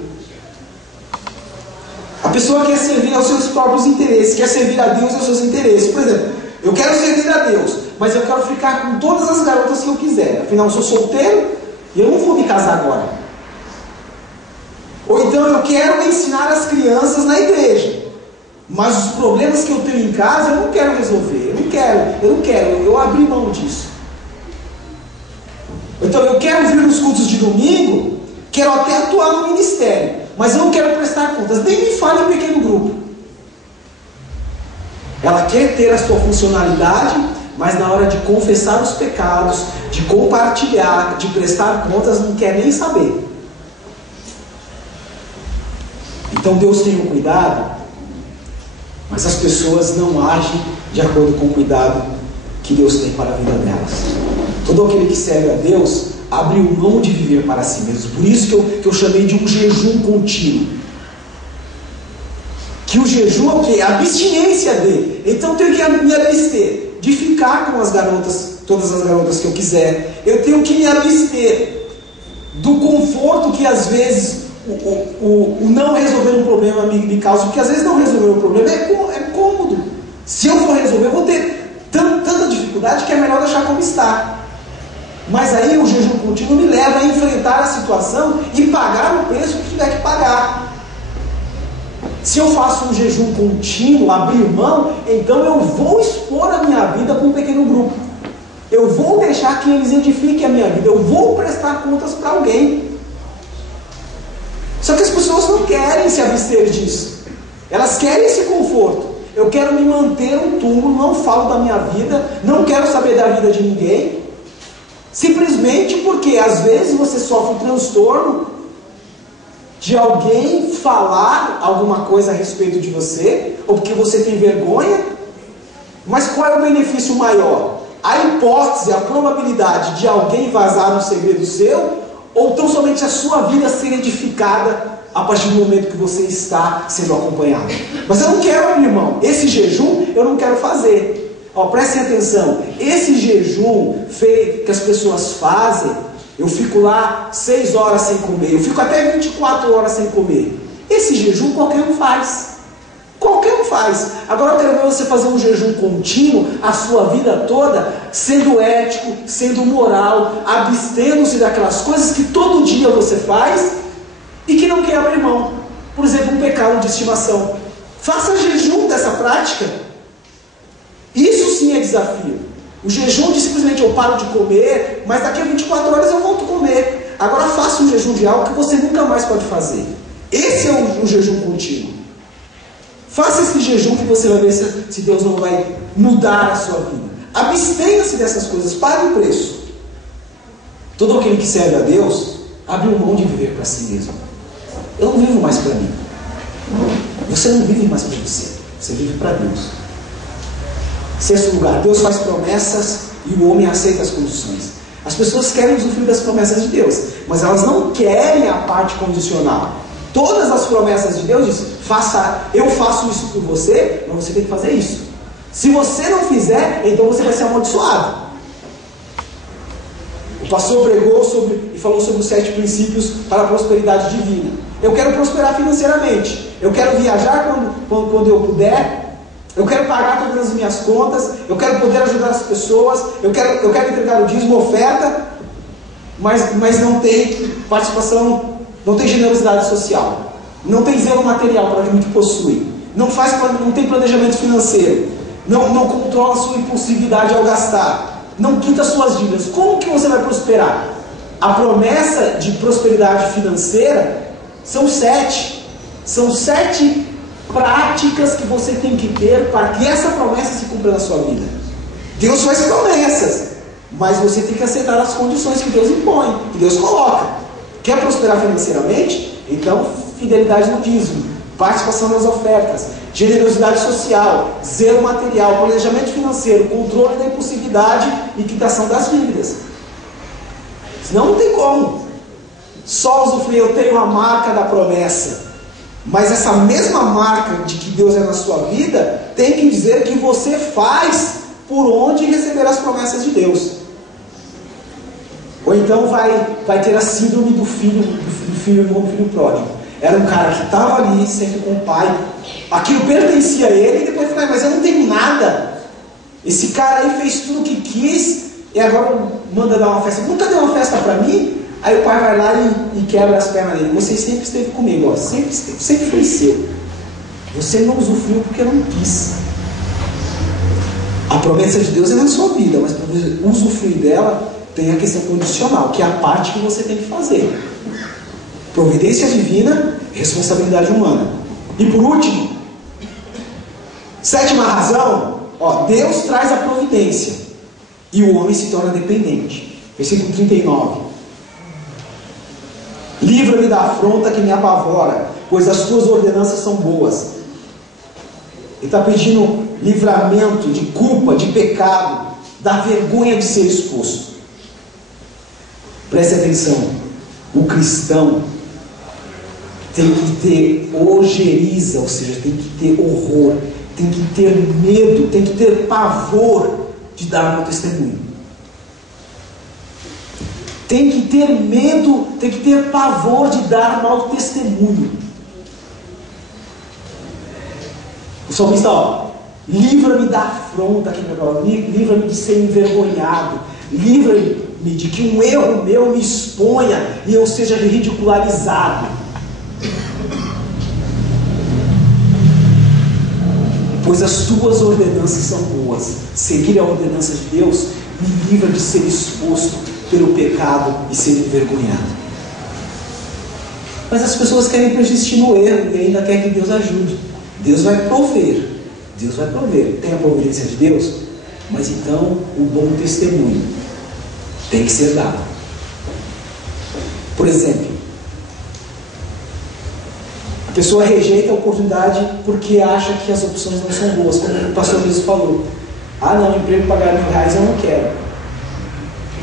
A pessoa quer servir aos seus próprios interesses, quer servir a Deus aos seus interesses. Por exemplo, eu quero servir a Deus, mas eu quero ficar com todas as garotas que eu quiser. Afinal, eu sou solteiro e eu não vou me casar agora. Ou então eu quero ensinar as crianças na igreja, mas os problemas que eu tenho em casa eu não quero resolver. Eu abri mão disso. Então eu quero vir nos cultos de domingo, quero até atuar no ministério, mas eu não quero prestar contas. Nem me fale em pequeno grupo. Ela quer ter a sua funcionalidade, mas na hora de confessar os pecados, de compartilhar, de prestar contas, não quer nem saber. Então Deus tem um cuidado, mas as pessoas não agem de acordo com o cuidado que Deus tem para a vida delas. Todo aquele que serve a Deus abriu mão de viver para si mesmo. Por isso que eu chamei de um jejum contínuo. Que o jejum é o quê? A abstinência dele. Então eu tenho que me abster de ficar com as garotas, todas as garotas que eu quiser. Eu tenho que me abster do conforto que às vezes o não resolver um problema me causa. Porque às vezes não resolver um problema é cômodo. Se eu for resolver, eu vou ter tanta dificuldade que é melhor deixar como está. Mas aí o jejum contínuo me leva a enfrentar a situação e pagar o preço que tiver que pagar. Se eu faço um jejum contínuo, abrir mão, então eu vou expor a minha vida para um pequeno grupo. Eu vou deixar que eles edifiquem a minha vida. Eu vou prestar contas para alguém. Só que as pessoas não querem se abster disso. Elas querem esse conforto. Eu quero me manter um túmulo, não falo da minha vida, não quero saber da vida de ninguém. Simplesmente porque às vezes você sofre um transtorno de alguém falar alguma coisa a respeito de você, ou porque você tem vergonha. Mas qual é o benefício maior? A hipótese, a probabilidade de alguém vazar um segredo seu, ou tão somente a sua vida ser edificada a partir do momento que você está sendo acompanhado. Mas eu não quero abrir mão. Esse jejum eu não quero fazer. Prestem atenção. Esse jejum que as pessoas fazem, eu fico lá 6 horas sem comer, eu fico até 24 horas sem comer. Esse jejum qualquer um faz. Qualquer um faz. Agora eu quero ver você fazer um jejum contínuo a sua vida toda, sendo ético, sendo moral, abstendo-se daquelas coisas que todo dia você faz e que não quer abrir mão. Por exemplo, um pecado de estimação. Faça jejum dessa prática. Isso sim é desafio. O jejum de simplesmente eu paro de comer, mas daqui a 24 horas eu volto a comer. Agora faça um jejum de algo que você nunca mais pode fazer. Esse é o jejum contínuo. Faça esse jejum que você vai ver se Deus não vai mudar a sua vida. Abstenha-se dessas coisas, pague o preço. Todo aquele que serve a Deus abriu mão de viver para si mesmo. Eu não vivo mais para mim. Você não vive mais para você. Você vive para Deus. Sexto lugar, Deus faz promessas e o homem aceita as condições. As pessoas querem usufruir das promessas de Deus, mas elas não querem a parte condicional. Todas as promessas de Deus dizem, eu faço isso por você, mas você tem que fazer isso. Se você não fizer, então você vai ser amaldiçoado. O pastor pregou e falou sobre os 7 princípios para a prosperidade divina. Eu quero prosperar financeiramente. Eu quero viajar quando eu puder. Eu quero pagar todas as minhas contas. Eu quero poder ajudar as pessoas. Eu quero entregar o dízimo, oferta. Mas não tem participação, não tem generosidade social. Não tem zelo material para aquilo que possui. Não tem planejamento financeiro. Não controla a sua impulsividade ao gastar. Não quita suas dívidas. Como que você vai prosperar? A promessa de prosperidade financeira são 7. São 7 práticas que você tem que ter para que essa promessa se cumpra na sua vida. Deus faz promessas, mas você tem que aceitar as condições que Deus impõe, que Deus coloca. Quer prosperar financeiramente? Então, fidelidade no dízimo, participação nas ofertas, generosidade social, zelo material, planejamento financeiro, controle da impulsividade e quitação das dívidas. Senão não tem como. Só usufruir, eu tenho a marca da promessa. Mas essa mesma marca de que Deus é na sua vida, tem que dizer que você faz por onde receber as promessas de Deus. Ou então vai ter a síndrome do filho pródigo. Era um cara que estava ali, sempre com o pai. Aquilo pertencia a ele, e depois falou, mas eu não tenho nada. Esse cara aí fez tudo o que quis e agora manda dar uma festa. Nunca deu uma festa para mim? Aí o pai vai lá e quebra as pernas dele. Você sempre esteve comigo, ó, sempre foi seu. Você não usufruiu porque não quis. A promessa de Deus é na sua vida, mas para você usufruir dela, tem a questão condicional, que é a parte que você tem que fazer. Providência divina, responsabilidade humana. E por último, sétima razão, ó, Deus traz a providência e o homem se torna dependente. Versículo 39. Livra-me da afronta que me apavora, pois as tuas ordenanças são boas. Ele está pedindo livramento de culpa, de pecado, da vergonha de ser exposto. Preste atenção, o cristão tem que ter ojeriza, ou seja, tem que ter horror, tem que ter medo, tem que ter pavor de dar um testemunho. Tem que ter medo, tem que ter pavor de dar mau testemunho. O salmista, ó, livra-me da afronta, livra-me de ser envergonhado, livra-me de que um erro meu me exponha e eu seja ridicularizado. Pois as tuas ordenanças são boas. Seguir a ordenança de Deus me livra de ser exposto pelo pecado e ser envergonhado. Mas as pessoas querem persistir no erro e ainda querem que Deus ajude. Deus vai prover. Deus vai prover. Tem a providência de Deus, mas então o bom testemunho tem que ser dado. Por exemplo, a pessoa rejeita a oportunidade porque acha que as opções não são boas, como o pastor mesmo falou. Ah não, emprego pagar R$1.000 eu não quero.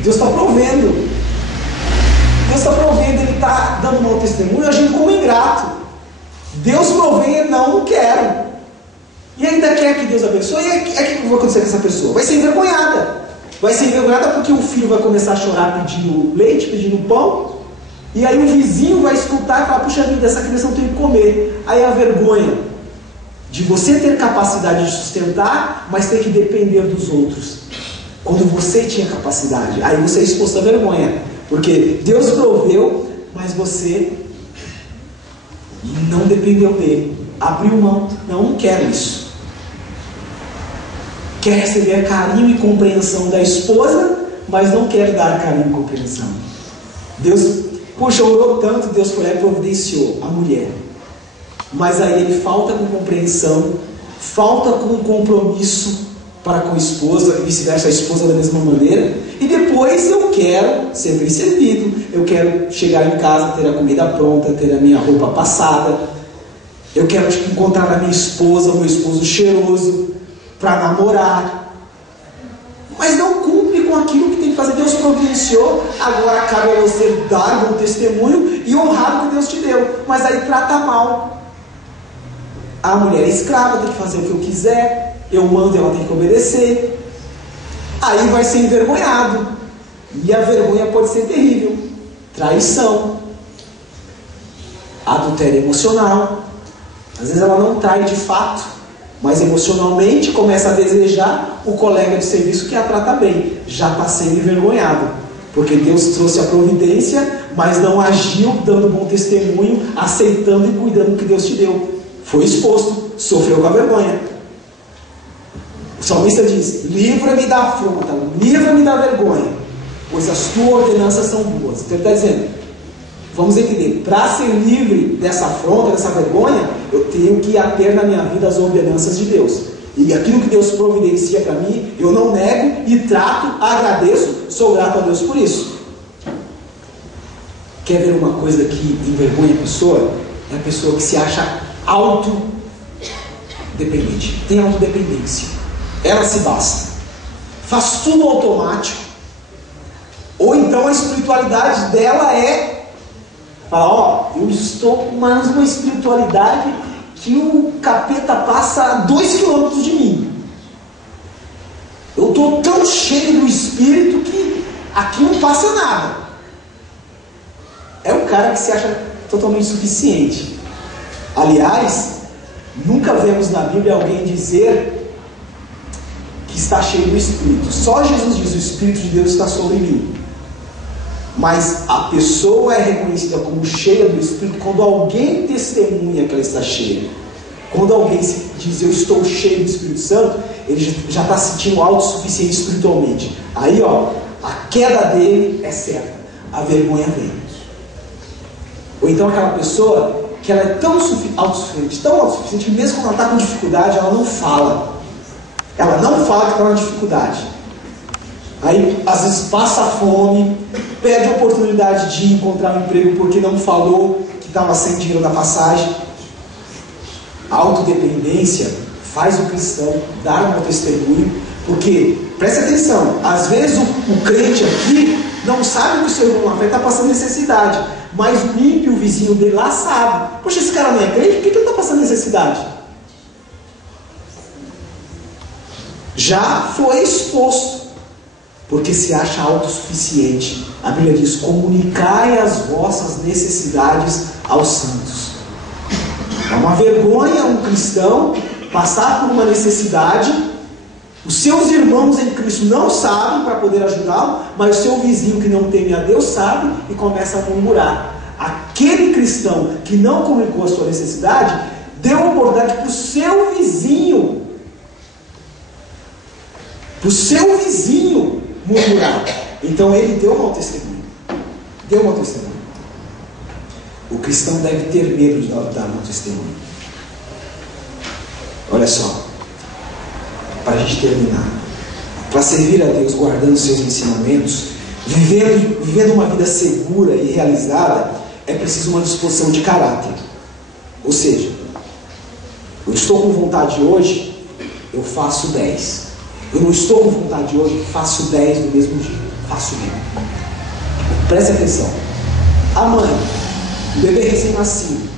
Deus está provendo. Deus está provendo, Ele está dando mau testemunho, agindo como ingrato. Deus provém, não quero. E ainda quer que Deus abençoe. E o que vai acontecer com essa pessoa? Vai ser envergonhada. Vai ser envergonhada porque o filho vai começar a chorar pedindo leite, pedindo pão. E aí o vizinho vai escutar e falar, puxa vida, essa criança não tem o que comer. Aí a vergonha de você ter capacidade de sustentar, mas ter que depender dos outros. Quando você tinha capacidade, aí você é exposto à vergonha. Porque Deus proveu, mas você não dependeu dele. Abriu mão. Não quero isso. Quer receber carinho e compreensão da esposa, mas não quer dar carinho e compreensão. Deus, poxa, orou tanto, Deus foi lá e providenciou a mulher. Mas aí ele falta com compreensão, falta com compromisso para com a esposa, e vice-versa, a esposa da mesma maneira. E depois eu quero ser bem servido, eu quero chegar em casa, ter a comida pronta, ter a minha roupa passada. Eu quero encontrar a minha esposa, o meu esposo cheiroso, para namorar. Mas não cumpre com aquilo que tem que fazer. Deus providenciou, agora cabe a você dar um testemunho e honrar o que Deus te deu. Mas aí trata mal. A mulher é escrava, tem que fazer o que eu quiser, eu mando, ela tem que obedecer. Aí vai ser envergonhado. E a vergonha pode ser terrível. Traição, adultério emocional. Às vezes ela não trai de fato, mas emocionalmente começa a desejar o colega de serviço que a trata bem. Já está sendo envergonhado, porque Deus trouxe a providência, mas não agiu dando bom testemunho, aceitando e cuidando do que Deus te deu. Foi exposto, sofreu com a vergonha. O salmista diz, livra-me da afronta, livra-me da vergonha, pois as tuas ordenanças são boas. Então ele está dizendo, vamos entender, para ser livre dessa afronta, dessa vergonha, eu tenho que ater na minha vida as ordenanças de Deus. E aquilo que Deus providencia para mim, eu não nego e trato, agradeço, sou grato a Deus por isso. Quer ver uma coisa que envergonha a pessoa? É a pessoa que se acha autodependente, tem autodependência. Ela se basta, faz tudo automático. Ou então a espiritualidade dela é falar, ó, eu estou com uma espiritualidade que o capeta passa a 2 quilômetros de mim. Eu estou tão cheio do Espírito que aqui não passa nada. É um cara que se acha totalmente suficiente. Aliás, nunca vemos na Bíblia alguém dizer que está cheio do Espírito. Só Jesus diz: o Espírito de Deus está sobre mim. Mas a pessoa é reconhecida como cheia do Espírito quando alguém testemunha que ela está cheia. Quando alguém diz: eu estou cheio do Espírito Santo, ele já está se sentindo autossuficiente espiritualmente. Aí, a queda dele é certa, a vergonha vem. Ou então aquela pessoa que ela é tão autossuficiente, que mesmo quando ela está com dificuldade, ela não fala. Ela não fala que está na dificuldade. Aí, às vezes, passa fome, perde a oportunidade de encontrar um emprego porque não falou que estava sem dinheiro na passagem. A autodependência faz o cristão dar um testemunho, porque, preste atenção, às vezes o crente aqui não sabe que o seu irmão lá está passando necessidade, mas o ímpio, o vizinho dele lá, sabe. Poxa, esse cara não é crente, por que ele está passando necessidade? Já foi exposto, porque se acha autossuficiente. A Bíblia diz: comunicai as vossas necessidades aos santos. É uma vergonha um cristão passar por uma necessidade, os seus irmãos em Cristo não sabem para poder ajudá-lo, mas o seu vizinho que não teme a Deus sabe e começa a murmurar. Aquele cristão que não comunicou a sua necessidade, deu uma oportunidade para o seu vizinho murmurar. Então ele deu mau testemunho. O cristão deve ter medo de dar mau testemunho. Olha só, para a gente terminar, para servir a Deus guardando seus ensinamentos, vivendo uma vida segura e realizada, é preciso uma disposição de caráter. Ou seja, eu estou com vontade hoje, eu faço 10. Eu não estou com vontade hoje, faço 10 no mesmo dia. Faço mesmo. Preste atenção. A mãe, o bebê recém-nascido,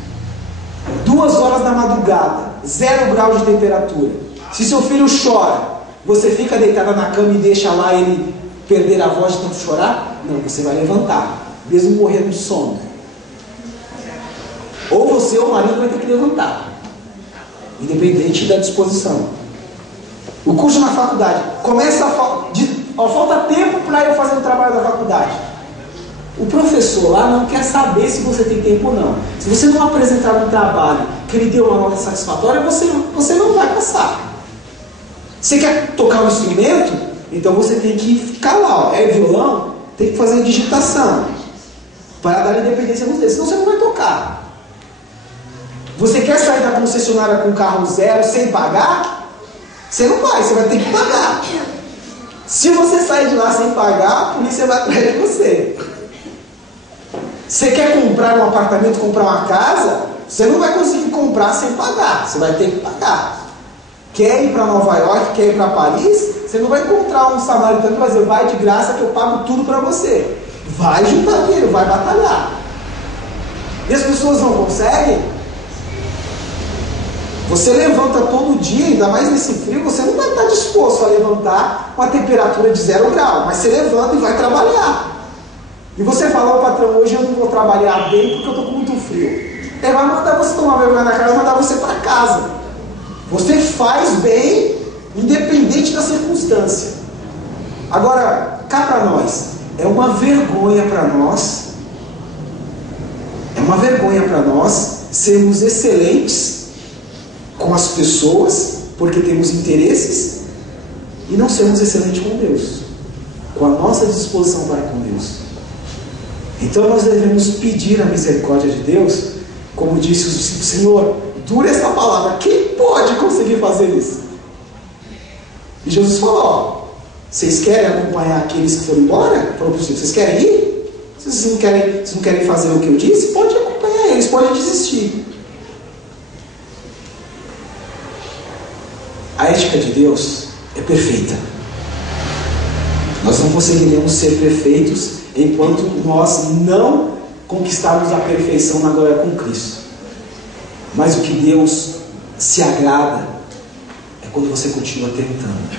2 horas da madrugada, 0 grau de temperatura. Se seu filho chora, você fica deitada na cama e deixa lá ele perder a voz de tanto chorar? Não, você vai levantar, mesmo morrendo de sono. Ou você ou o marido vai ter que levantar, independente da disposição. O curso na faculdade começa falta tempo para eu fazer o trabalho da faculdade. O professor lá não quer saber se você tem tempo ou não. Se você não apresentar um trabalho que ele deu uma nota satisfatória, você não vai passar. Você quer tocar um instrumento? Então você tem que ficar lá. É violão? Tem que fazer digitação para dar independência nos dedos. Senão você não vai tocar. Você quer sair da concessionária com carro zero sem pagar? Você não vai, você vai ter que pagar. Se você sair de lá sem pagar, a polícia vai atrás de você. Você quer comprar um apartamento, comprar uma casa? Você não vai conseguir comprar sem pagar. Você vai ter que pagar. Quer ir para Nova York, quer ir para Paris? Você não vai encontrar um samaritano que vai dizer: vai de graça que eu pago tudo para você. Vai juntar dinheiro, vai batalhar. E as pessoas não conseguem? Você levanta todo dia, ainda mais nesse frio, você não vai estar disposto a levantar com a temperatura de 0 grau, mas você levanta e vai trabalhar. E você fala: o patrão, hoje eu não vou trabalhar bem porque eu estou com muito frio. Ele vai mandar você tomar vergonha na cara, vai mandar você para casa. Você faz bem, independente da circunstância. Agora, cá para nós, é uma vergonha para nós sermos excelentes com as pessoas, porque temos interesses, e não sermos excelentes com Deus, com a nossa disposição para com Deus. Então nós devemos pedir a misericórdia de Deus, como disse os discípulos: Senhor, dura essa palavra, quem pode conseguir fazer isso? E Jesus falou: vocês querem acompanhar aqueles que foram embora? Falou para os discípulos: vocês querem ir? Vocês não querem fazer o que eu disse? Pode acompanhar eles, pode desistir. A ética de Deus é perfeita. Nós não conseguiremos ser perfeitos enquanto nós não conquistarmos a perfeição na glória com Cristo. Mas o que Deus se agrada é quando você continua tentando.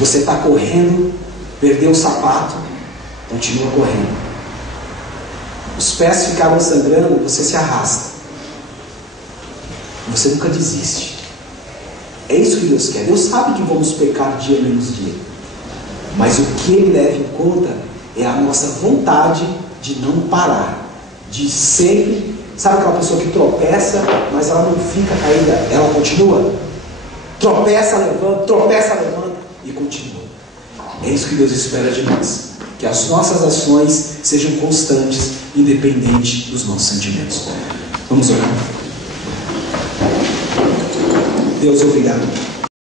Você está correndo, perdeu o sapato, continua correndo. Os pés ficaram sangrando, você se arrasta. Você nunca desiste. É isso que Deus quer. Deus sabe que vamos pecar dia menos dia. Mas o que Ele leva em conta é a nossa vontade de não parar. De sempre, sabe aquela pessoa que tropeça, mas ela não fica caída, ela continua? Tropeça, levanta e continua. É isso que Deus espera de nós. Que as nossas ações sejam constantes, independente dos nossos sentimentos. Vamos orar. Deus, obrigado.